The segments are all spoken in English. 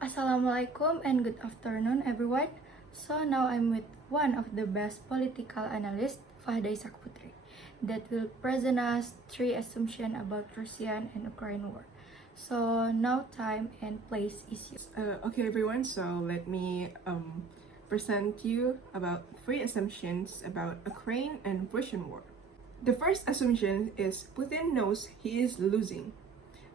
Assalamualaikum and good afternoon everyone. So now I'm with one of the best political analysts, Fahda Putri, that will present us 3 assumptions about Russian and Ukraine war. So now time and place is yours. Okay everyone, so let me present you about 3 assumptions about Ukraine and Russian war. The first assumption is Putin knows he is losing.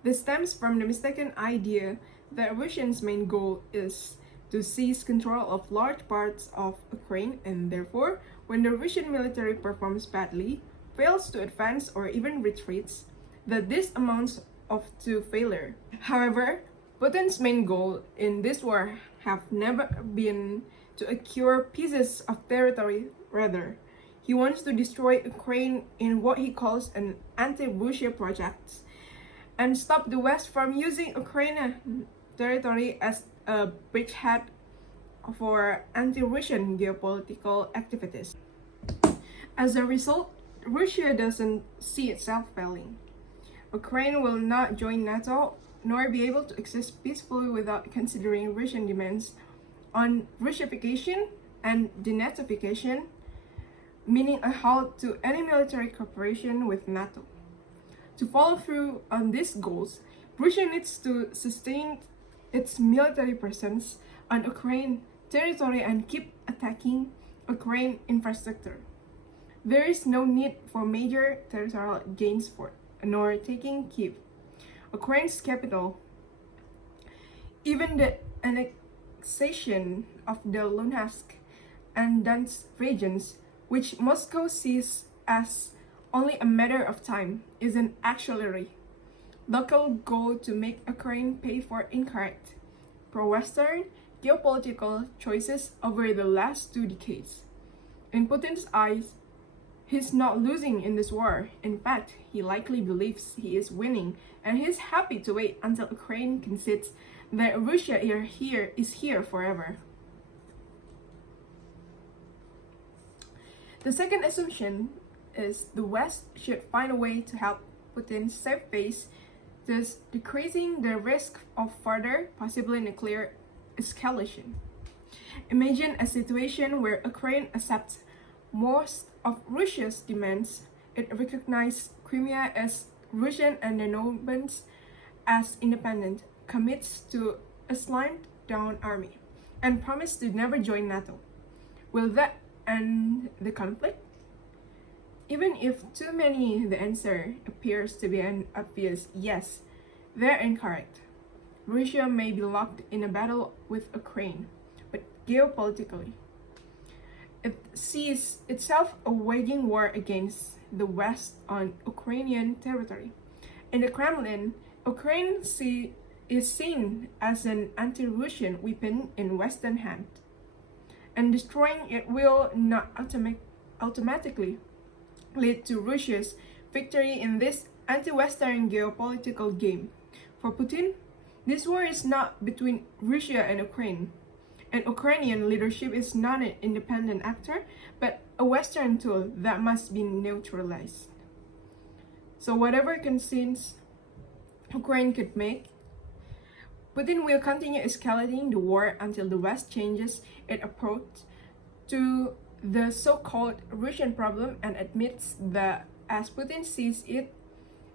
This stems from the mistaken idea that Russia's main goal is to seize control of large parts of Ukraine, and therefore, when the Russian military performs badly, fails to advance or even retreats, that this amounts to failure. However, Putin's main goal in this war have never been to acquire pieces of territory. Rather, he wants to destroy Ukraine in what he calls an anti-Russia project and stop the West from using Ukraine territory as a bridgehead for anti-Russian geopolitical activities. As a result, Russia doesn't see itself failing. Ukraine will not join NATO nor be able to exist peacefully without considering Russian demands on Russification and denazification, meaning a halt to any military cooperation with NATO. To follow through on these goals, Russia needs to sustain its military presence on Ukraine territory and keep attacking Ukraine infrastructure. There is no need for major territorial gains nor taking Kyiv, Ukraine's capital. Even the annexation of the Luhansk and Donetsk regions, which Moscow sees as only a matter of time, is an actually local goal to make Ukraine pay for incorrect, pro-Western geopolitical choices over the last 2 decades. In Putin's eyes, he's not losing in this war. In fact, he likely believes he is winning, and he's happy to wait until Ukraine concedes that Russia is here forever. The second assumption is the West should find a way to help Putin save face, thus decreasing the risk of further, possibly nuclear escalation. Imagine a situation where Ukraine accepts most of Russia's demands. It recognizes Crimea as Russian and the Donbass as independent, commits to a slimmed-down army, and promises to never join NATO. Will that end the conflict? Even if to many the answer appears to be an obvious yes, they're incorrect. Russia may be locked in a battle with Ukraine, but geopolitically, it sees itself a waging war against the West on Ukrainian territory. In the Kremlin, Ukraine is seen as an anti-Russian weapon in Western hand, and destroying it will not automatically lead to Russia's victory in this anti-Western geopolitical game. For Putin, this war is not between Russia and Ukraine, and Ukrainian leadership is not an independent actor, but a Western tool that must be neutralized. So whatever concerns Ukraine could make, Putin will continue escalating the war until the West changes its approach to the so-called Russian problem and admits that, as Putin sees it,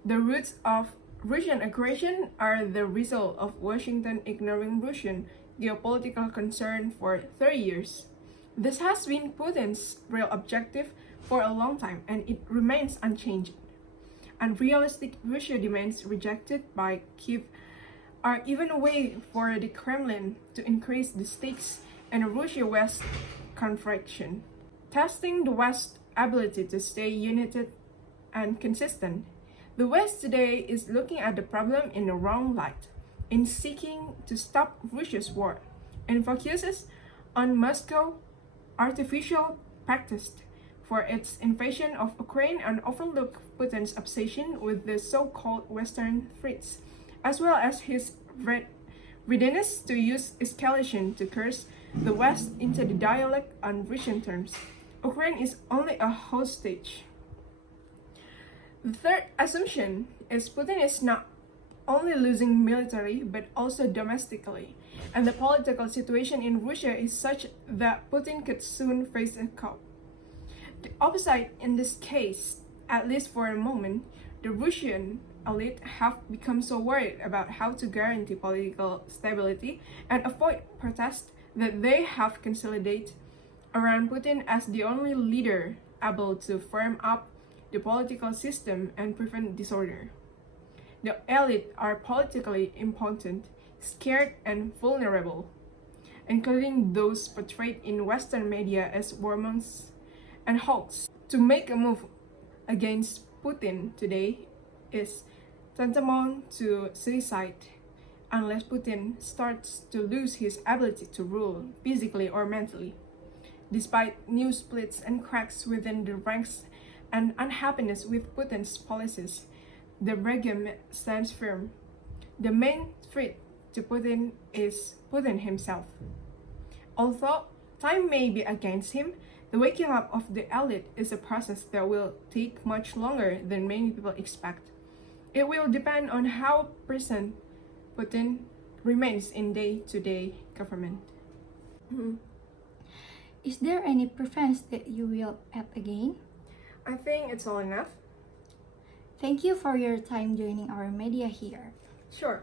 the roots of Russian aggression are the result of Washington ignoring Russian geopolitical concern for 30 years. This has been Putin's real objective for a long time, and it remains unchanged. Unrealistic Russia demands rejected by Kyiv are even a way for the Kremlin to increase the stakes in a Russia-West confrontation, testing the West's ability to stay united and consistent. The West today is looking at the problem in the wrong light, in seeking to stop Russia's war, and focuses on Moscow artificial practice for its invasion of Ukraine and overlook Putin's obsession with the so-called Western threats, as well as his readiness to use escalation to curse the West into the dialogue on Russian terms. Ukraine is only a hostage. The third assumption is Putin is not only losing military but also domestically, and the political situation in Russia is such that Putin could soon face a coup. The opposite in this case, at least for a moment, the Russian elite have become so worried about how to guarantee political stability and avoid protest that they have consolidated around Putin as the only leader able to firm up the political system and prevent disorder. The elite are politically impotent, scared, and vulnerable, including those portrayed in Western media as warmongers and hawks. To make a move against Putin today is tantamount to suicide unless Putin starts to lose his ability to rule physically or mentally. Despite new splits and cracks within the ranks and unhappiness with Putin's policies, the regime stands firm. The main threat to Putin is Putin himself. Although time may be against him, the waking up of the elite is a process that will take much longer than many people expect. It will depend on how present Putin remains in day-to-day government. Is there any preference that you will add again? I think it's all enough. Thank you for your time joining our media here. Sure.